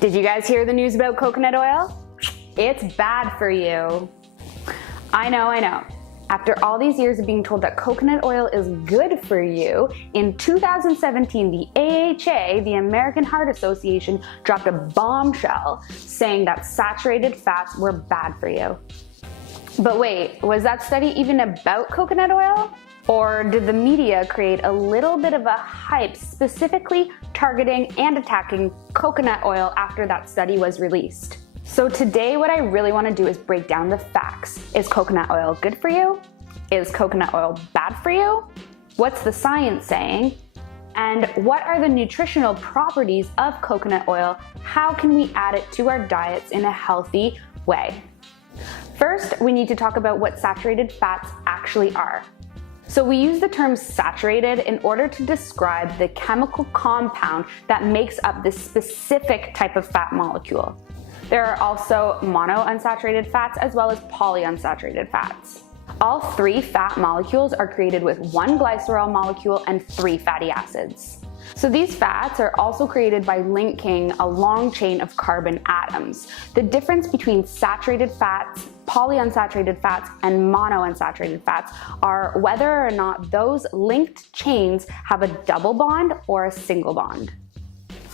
Did you guys hear the news about coconut oil? It's bad for you. I know. After all these years of being told that coconut oil is good for you, in 2017, the AHA, the American Heart Association, dropped a bombshell saying that saturated fats were bad for you. But wait, was that study even about coconut oil? Or did the media create a little bit of a hype specifically targeting and attacking coconut oil after that study was released? So today what I really want to do is break down the facts. Is coconut oil good for you? Is coconut oil bad for you? What's the science saying? And what are the nutritional properties of coconut oil? How can we add it to our diets in a healthy way? First, we need to talk about what saturated fats actually are. So we use the term saturated in order to describe the chemical compound that makes up this specific type of fat molecule. There are also monounsaturated fats as well as polyunsaturated fats. All three fat molecules are created with one glycerol molecule and 3 fatty acids. So these fats are also created by linking a long chain of carbon atoms. The difference between saturated fats, polyunsaturated fats, and monounsaturated fats are whether or not those linked chains have a double bond or a single bond.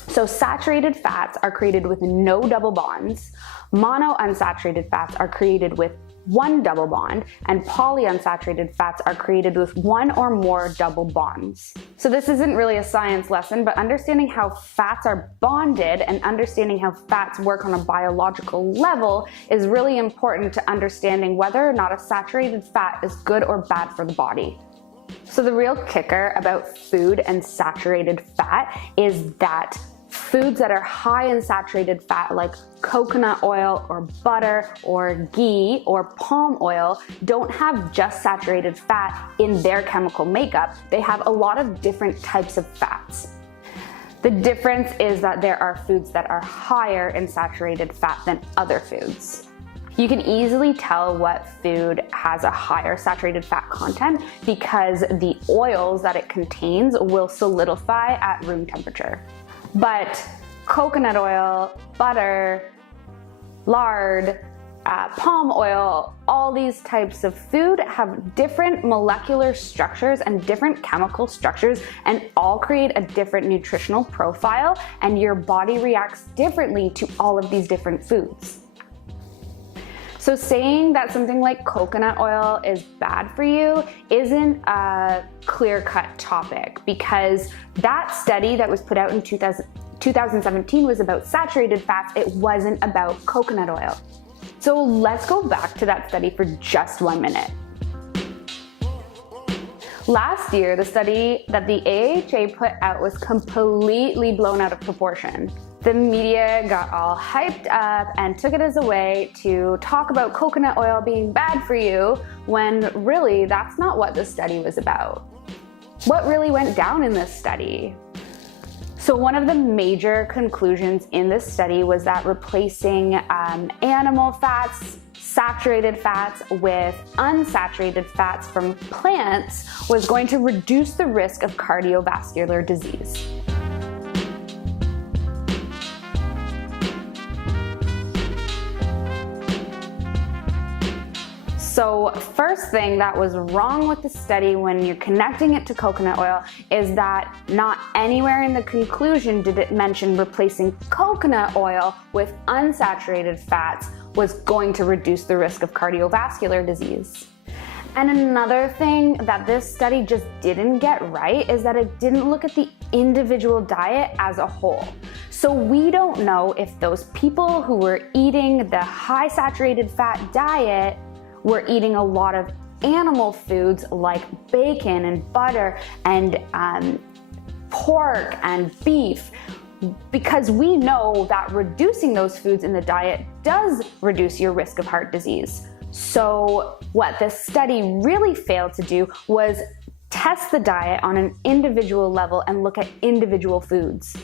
So saturated fats are created with no double bonds, monounsaturated fats are created with one double bond, and polyunsaturated fats are created with one or more double bonds. So this isn't really a science lesson, but understanding how fats are bonded and understanding how fats work on a biological level is really important to understanding whether or not a saturated fat is good or bad for the body. So the real kicker about food and saturated fat is that foods that are high in saturated fat like coconut oil or butter or ghee or palm oil don't have just saturated fat in their chemical makeup. They have a lot of different types of fats. The difference is that there are foods that are higher in saturated fat than other foods. You can easily tell what food has a higher saturated fat content because the oils that it contains will solidify at room temperature. But coconut oil, butter, lard, palm oil, all these types of food have different molecular structures and different chemical structures and all create a different nutritional profile, and your body reacts differently to all of these different foods. So saying that something like coconut oil is bad for you isn't a clear-cut topic because that study that was put out in 2017 was about saturated fats. It wasn't about coconut oil. So let's go back to that study for just 1 minute. Last year, the study that the AHA put out was completely blown out of proportion. The media got all hyped up and took it as a way to talk about coconut oil being bad for you when really that's not what the study was about. What really went down in this study? So one of the major conclusions in this study was that replacing animal fats, saturated fats with unsaturated fats from plants was going to reduce the risk of cardiovascular disease. So first thing that was wrong with the study when you're connecting it to coconut oil is that not anywhere in the conclusion did it mention replacing coconut oil with unsaturated fats was going to reduce the risk of cardiovascular disease. And another thing that this study just didn't get right is that it didn't look at the individual diet as a whole. So we don't know if those people who were eating the high saturated fat diet were eating a lot of animal foods like bacon and butter and pork and beef, because we know that reducing those foods in the diet does reduce your risk of heart disease. So what this study really failed to do was test the diet on an individual level and look at individual foods.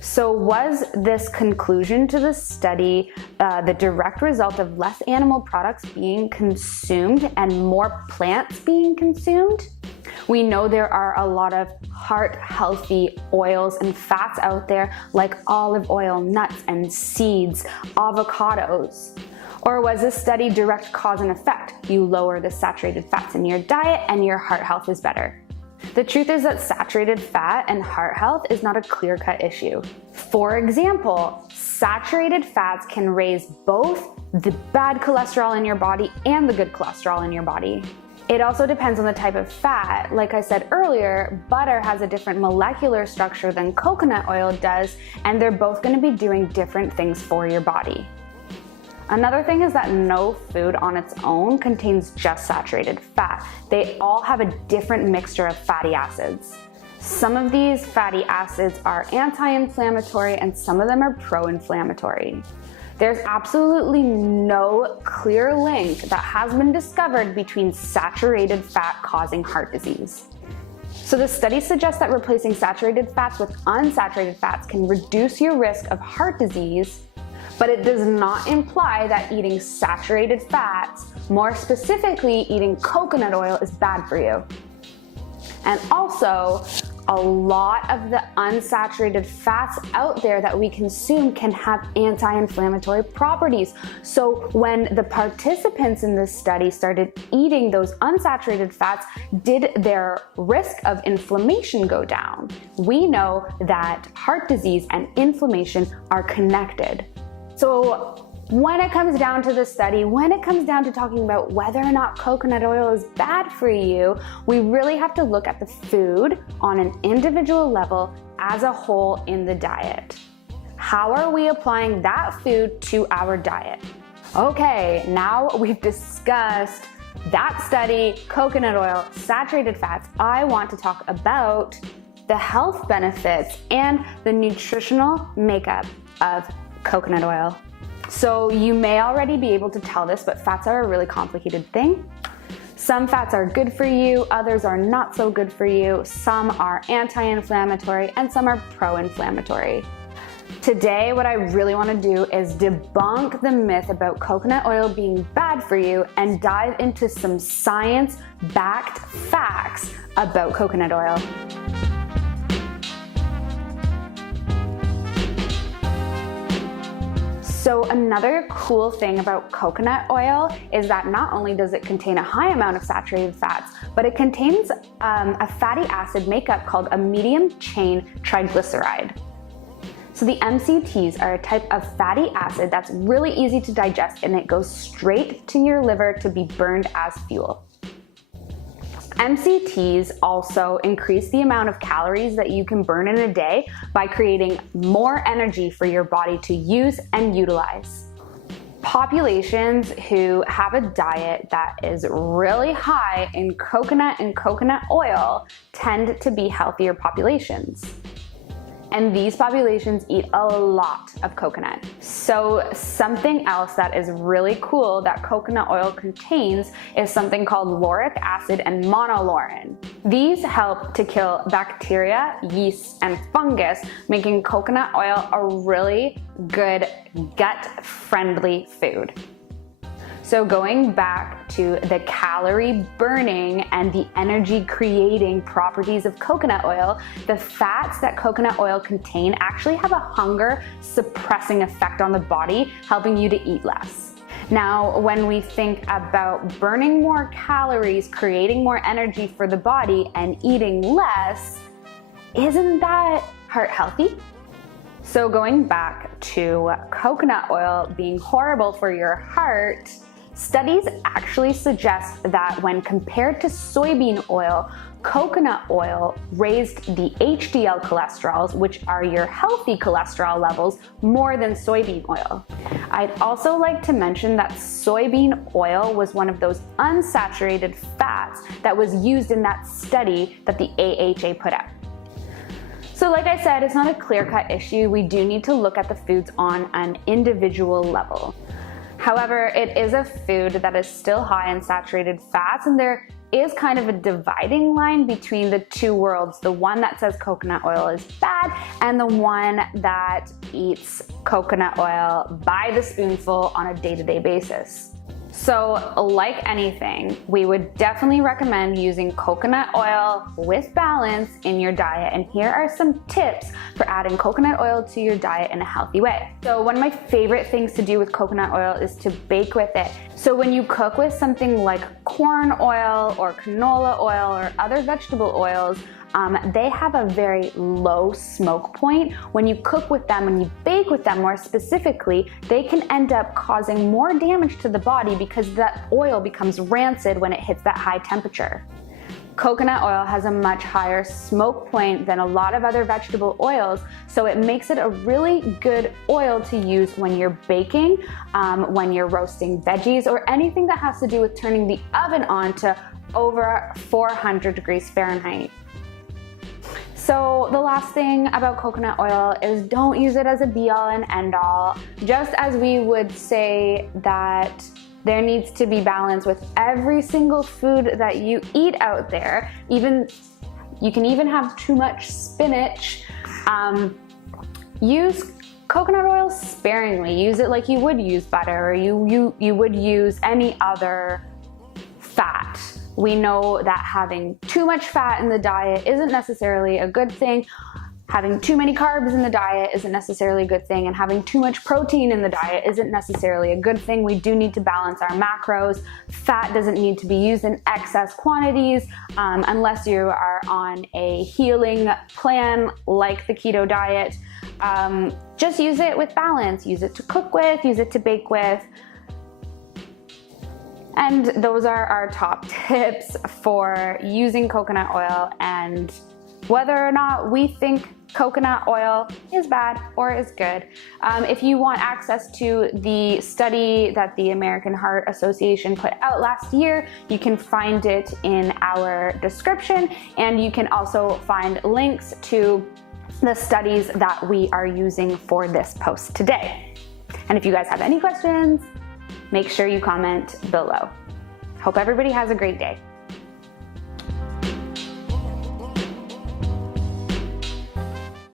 So was this conclusion to the study the direct result of less animal products being consumed and more plants being consumed? We know there are a lot of heart-healthy oils and fats out there, like olive oil, nuts and seeds, avocados. Or was this study direct cause and effect? You lower the saturated fats in your diet and your heart health is better. The truth is that saturated fat and heart health is not a clear-cut issue. For example, saturated fats can raise both the bad cholesterol in your body and the good cholesterol in your body. It also depends on the type of fat. Like I said earlier, butter has a different molecular structure than coconut oil does, and they're both going to be doing different things for your body. Another thing is that no food on its own contains just saturated fat. They all have a different mixture of fatty acids. Some of these fatty acids are anti-inflammatory and some of them are pro-inflammatory. There's absolutely no clear link that has been discovered between saturated fat causing heart disease. So the study suggests that replacing saturated fats with unsaturated fats can reduce your risk of heart disease, but it does not imply that eating saturated fats, more specifically eating coconut oil, is bad for you. And also, a lot of the unsaturated fats out there that we consume can have anti-inflammatory properties. So when the participants in this study started eating those unsaturated fats, did their risk of inflammation go down? We know that heart disease and inflammation are connected. So when it comes down to the study, when it comes down to talking about whether or not coconut oil is bad for you, we really have to look at the food on an individual level as a whole in the diet. How are we applying that food to our diet? Okay, now we've discussed that study, coconut oil, saturated fats. I want to talk about the health benefits and the nutritional makeup of coconut oil. So you may already be able to tell this, but fats are a really complicated thing. Some fats are good for you, others are not so good for you. Some are anti-inflammatory and some are pro-inflammatory. Today, what I really want to do is debunk the myth about coconut oil being bad for you and dive into some science-backed facts about coconut oil. So another cool thing about coconut oil is that not only does it contain a high amount of saturated fats, but it contains a fatty acid makeup called a medium chain triglyceride. So the MCTs are a type of fatty acid that's really easy to digest and it goes straight to your liver to be burned as fuel. MCTs also increase the amount of calories that you can burn in a day by creating more energy for your body to use and utilize. Populations who have a diet that is really high in coconut and coconut oil tend to be healthier populations. And these populations eat a lot of coconut. So something else that is really cool that coconut oil contains is something called lauric acid and monolaurin. These help to kill bacteria, yeast, and fungus, making coconut oil a really good gut-friendly food. So going back to the calorie burning and the energy creating properties of coconut oil, the fats that coconut oil contain actually have a hunger suppressing effect on the body, helping you to eat less. Now, when we think about burning more calories, creating more energy for the body, and eating less, isn't that heart healthy? So going back to coconut oil being horrible for your heart, studies actually suggest that when compared to soybean oil, coconut oil raised the HDL cholesterols, which are your healthy cholesterol levels, more than soybean oil. I'd also like to mention that soybean oil was one of those unsaturated fats that was used in that study that the AHA put out. So like I said, it's not a clear-cut issue. We do need to look at the foods on an individual level. However, it is a food that is still high in saturated fats, and there is kind of a dividing line between the two worlds, the one that says coconut oil is bad and the one that eats coconut oil by the spoonful on a day-to-day basis. So like anything, we would definitely recommend using coconut oil with balance in your diet. And here are some tips for adding coconut oil to your diet in a healthy way. So one of my favorite things to do with coconut oil is to bake with it. So when you cook with something like corn oil or canola oil or other vegetable oils, they have a very low smoke point. When you cook with them, when you bake with them more specifically, they can end up causing more damage to the body because that oil becomes rancid when it hits that high temperature. Coconut oil has a much higher smoke point than a lot of other vegetable oils, so it makes it a really good oil to use when you're baking, when you're roasting veggies, or anything that has to do with turning the oven on to over 400 degrees Fahrenheit. So the last thing about coconut oil is don't use it as a be-all and end-all. Just as we would say that there needs to be balance with every single food that you eat out there. You can even have too much spinach. Use coconut oil sparingly. Use it like you would use butter, or you would use any other fat. We know that having too much fat in the diet isn't necessarily a good thing. Having too many carbs in the diet isn't necessarily a good thing, and having too much protein in the diet isn't necessarily a good thing. We do need to balance our macros. Fat doesn't need to be used in excess quantities unless you are on a healing plan like the keto diet. Just use it with balance. Use it to cook with, use it to bake with. And those are our top tips for using coconut oil and whether or not we think coconut oil is bad or is good. If you want access to the study that the American Heart Association put out last year, you can find it in our description, and you can also find links to the studies that we are using for this post today. And if you guys have any questions, make sure you comment below. Hope everybody has a great day.